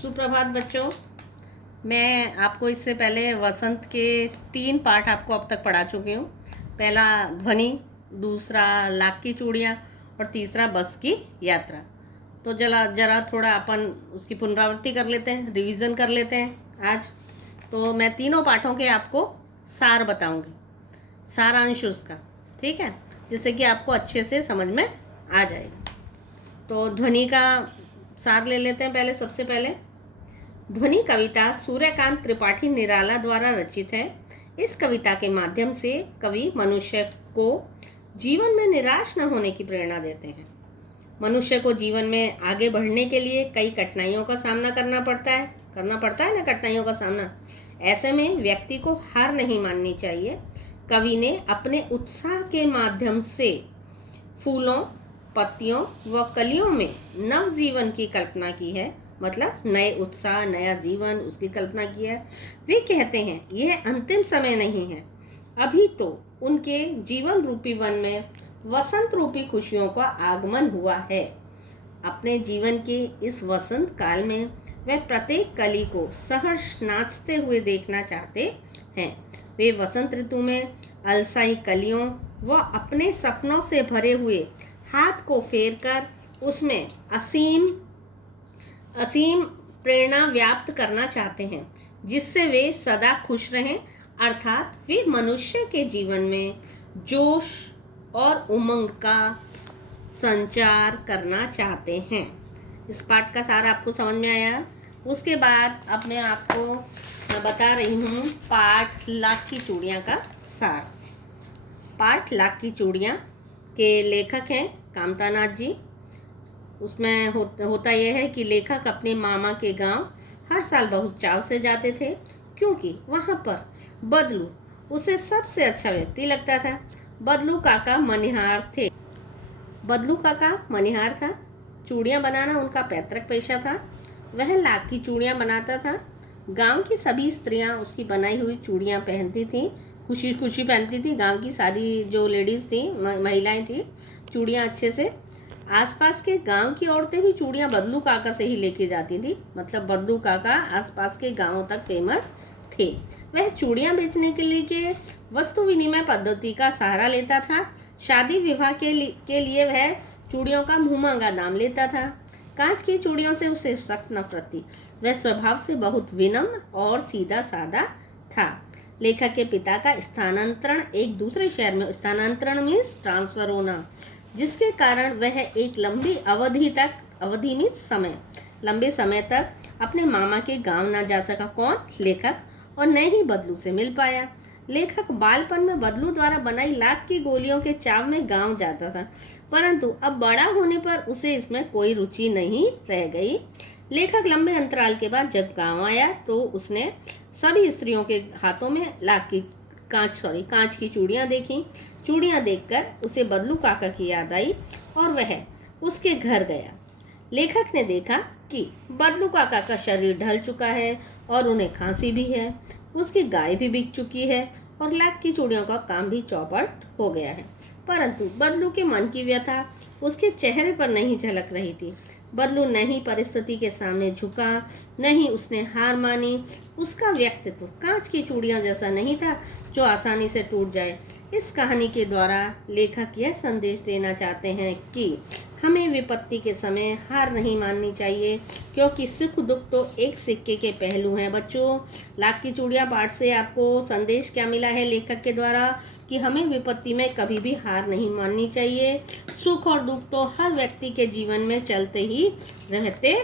सुप्रभात बच्चों। मैं आपको इससे पहले वसंत के 3 पाठ आपको अब तक पढ़ा चुकी हूँ। पहला ध्वनि, दूसरा लाख की चूड़ियाँ और तीसरा बस की यात्रा। तो जरा थोड़ा अपन उसकी पुनरावृत्ति कर लेते हैं, रिवीजन कर लेते हैं आज। तो मैं तीनों पाठों के आपको सार बताऊंगी, सारांश उसका, ठीक है, जिससे कि आपको अच्छे से समझ में आ जाएगा। तो ध्वनि का सार ले लेते हैं। सबसे पहले ध्वनि कविता सूर्यकांत त्रिपाठी निराला द्वारा रचित है। इस कविता के माध्यम से कवि मनुष्य को जीवन में निराश न होने की प्रेरणा देते हैं। मनुष्य को जीवन में आगे बढ़ने के लिए कई कठिनाइयों का सामना करना पड़ता है ना, कठिनाइयों का सामना। ऐसे में व्यक्ति को हार नहीं माननी चाहिए। कवि ने अपने उत्साह के माध्यम से फूलों, पत्तियों व कलियों में नव जीवन की कल्पना की है, मतलब नए उत्साह, नया जीवन, उसकी कल्पना की है। वे कहते हैं यह अंतिम समय नहीं है, अभी तो उनके जीवन रूपी वन में वसंत रूपी खुशियों का आगमन हुआ है। अपने जीवन के इस वसंत काल में वे प्रत्येक कली को सहर्ष नाचते हुए देखना चाहते हैं। वे वसंत ऋतु में अलसाई कलियों व अपने सपनों से भरे हुए हाथ को फेरकर उसमें असीम प्रेरणा व्याप्त करना चाहते हैं, जिससे वे सदा खुश रहें। अर्थात वे मनुष्य के जीवन में जोश और उमंग का संचार करना चाहते हैं। इस पाठ का सार आपको समझ में आया। उसके बाद अब मैं आपको बता रही हूँ पाठ लाख की चूड़ियाँ का सार। पाठ लाख की चूड़ियाँ के लेखक हैं कामता नाथ जी। उसमें होता यह है कि लेखक अपने मामा के गांव हर साल बहुत चाव से जाते थे, क्योंकि वहां पर बदलू उसे सबसे अच्छा व्यक्ति लगता था। बदलू काका मनिहार था। चूड़ियाँ बनाना उनका पैतृक पेशा था। वह लाख की चूड़ियाँ बनाता था। गांव की सभी स्त्रियां उसकी बनाई हुई चूड़ियाँ पहनती थीं, खुशी खुशी पहनती थी। गांव की सारी जो लेडीज़ थी, महिलाएं थी, चूड़ियाँ अच्छे से। आसपास के गांव की औरतें भी चूड़ियाँ बदलू काका से ही लेके जाती थी, मतलब बदलू काका आसपास के गांवों तक फेमस थे। वह चूड़ियाँ बेचने के लिए वस्तु विनिमय पद्धति का सहारा लेता था। शादी विवाह के लिए वह चूड़ियों का मुँहमांगा दाम लेता था। कांच की चूड़ियों से उसे सख्त नफरत थी। वह स्वभाव से बहुत विनम्र और सीधा साधा था। लेखक के पिता का स्थानांतरण एक दूसरे शहर में, स्थानांतरण मीन्स ट्रांसफर होना, जिसके कारण वह एक लंबे समय तक अपने मामा के गांव न जा सका। कौन? लेखक। और न ही बदलू से मिल पाया। लेखक बालपन में बदलू द्वारा बनाई लाख की गोलियों के चाव में गांव जाता था, परंतु अब बड़ा होने पर उसे इसमें कोई रुचि नहीं रह गई। लेखक लंबे अंतराल के बाद जब गांव आया तो उसने सभी स्त्रियों के हाथों में कांच की चूड़ियाँ देखी। चूड़ियाँ देखकर उसे बदलू काका की याद आई और वह उसके घर गया। लेखक ने देखा कि बदलू काका का शरीर ढल चुका है और उन्हें खांसी भी है। उसकी गाय भी बिक चुकी है और लाख की चूड़ियों का काम भी चौपट हो गया है, परंतु बदलू के मन की व्यथा उसके चेहरे पर नहीं झलक रही थी। बदलू न ही परिस्थिति के सामने झुका, न ही उसने हार मानी। उसका व्यक्तित्व कांच की चूड़ियाँ जैसा नहीं था जो आसानी से टूट जाए। इस कहानी के द्वारा लेखक यह संदेश देना चाहते हैं कि हमें विपत्ति के समय हार नहीं माननी चाहिए, क्योंकि सुख दुख तो एक सिक्के के पहलू हैं। बच्चों, लाख की चूड़ियाँ पाठ से आपको संदेश क्या मिला है लेखक के द्वारा? कि हमें विपत्ति में कभी भी हार नहीं माननी चाहिए। सुख और दुख तो हर व्यक्ति के जीवन में चलते ही रहते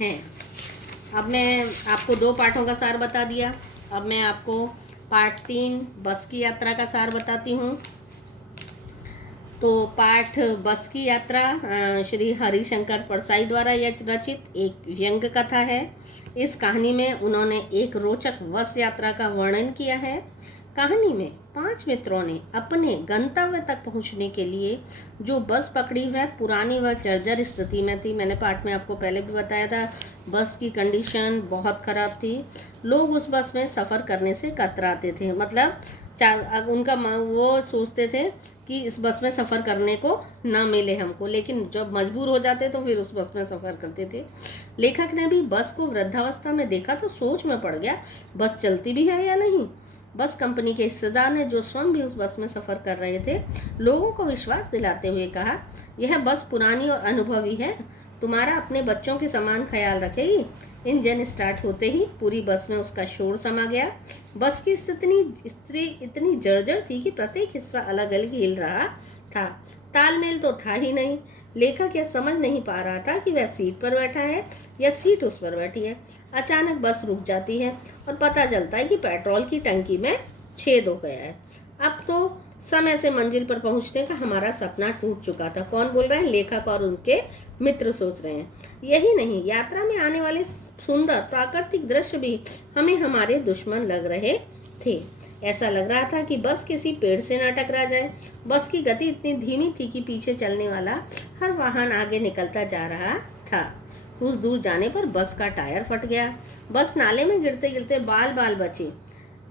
हैं। अब मैं आपको 2 पाठों का सार बता दिया। अब मैं आपको पाठ 3 बस की यात्रा का सार बताती हूँ। तो पाठ बस की यात्रा श्री हरिशंकर परसाई द्वारा रचित एक व्यंग्य कथा है। इस कहानी में उन्होंने एक रोचक बस यात्रा का वर्णन किया है। कहानी में 5 मित्रों ने अपने गंतव्य तक पहुंचने के लिए जो बस पकड़ी वह पुरानी व जर्जर स्थिति में थी। मैंने पाठ में आपको पहले भी बताया था, बस की कंडीशन बहुत ख़राब थी। लोग उस बस में सफ़र करने से कतराते थे, मतलब वो सोचते थे कि इस बस में सफ़र करने को ना मिले हमको, लेकिन जब मजबूर हो जाते तो फिर उस बस में सफ़र करते थे। लेखक ने भी बस को वृद्धावस्था में देखा तो सोच में पड़ गया, बस चलती भी है या नहीं। बस कंपनी के हिस्सेदार ने, जो स्वयं भी उस बस में सफ़र कर रहे थे, लोगों को विश्वास दिलाते हुए कहा, यह बस पुरानी और अनुभवी है, तुम्हारा अपने बच्चों के समान ख्याल रखेगी। इंजन स्टार्ट होते ही पूरी बस में उसका शोर समा गया। बस की स्थिति इतनी जर्जर थी कि प्रत्येक हिस्सा अलग अलग हिल रहा था। तालमेल तो था ही नहीं। लेखक यह समझ नहीं पा रहा था कि वह सीट पर बैठा है या सीट उस पर बैठी है। अचानक बस रुक जाती है और पता चलता है कि पेट्रोल की टंकी में छेद हो गया है। अब तो समय से मंजिल पर पहुंचने का हमारा सपना टूट चुका था। कौन बोल रहा है? लेखक और उनके मित्र सोच रहे हैं। यही नहीं, यात्रा में आने वाले सुंदर प्राकृतिक दृश्य भी हमें हमारे दुश्मन लग रहे थे। ऐसा लग रहा था कि बस किसी पेड़ से न टकरा जाए। बस की गति इतनी धीमी थी कि पीछे चलने वाला हर वाहन आगे निकलता जा रहा था। कुछ दूर जाने पर बस का टायर फट गया। बस नाले में गिरते गिरते बाल बाल बची।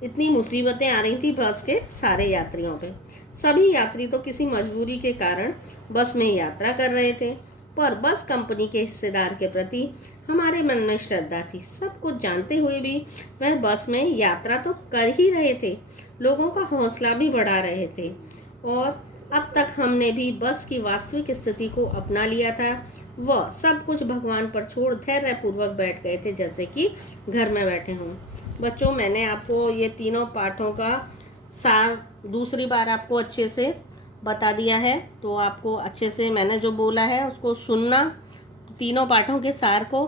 इतनी मुसीबतें आ रही थी बस के सारे यात्रियों पे। सभी यात्री तो किसी मजबूरी के कारण बस में यात्रा कर रहे थे, पर बस कंपनी के हिस्सेदार के प्रति हमारे मन में श्रद्धा थी। सब कुछ जानते हुए भी वह बस में यात्रा तो कर ही रहे थे, लोगों का हौसला भी बढ़ा रहे थे। और अब तक हमने भी बस की वास्तविक स्थिति को अपना लिया था। वह सब कुछ भगवान पर छोड़ धैर्यपूर्वक बैठ गए थे, जैसे कि घर में बैठे हों। बच्चों, मैंने आपको ये तीनों पाठों का सार दूसरी बार आपको अच्छे से बता दिया है, तो आपको अच्छे से मैंने जो बोला है उसको सुनना, तीनों पाठों के सार को,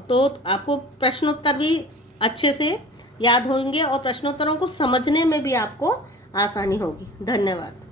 तो आपको प्रश्नोत्तर भी अच्छे से याद होंगे और प्रश्नोत्तरों को समझने में भी आपको आसानी होगी। धन्यवाद।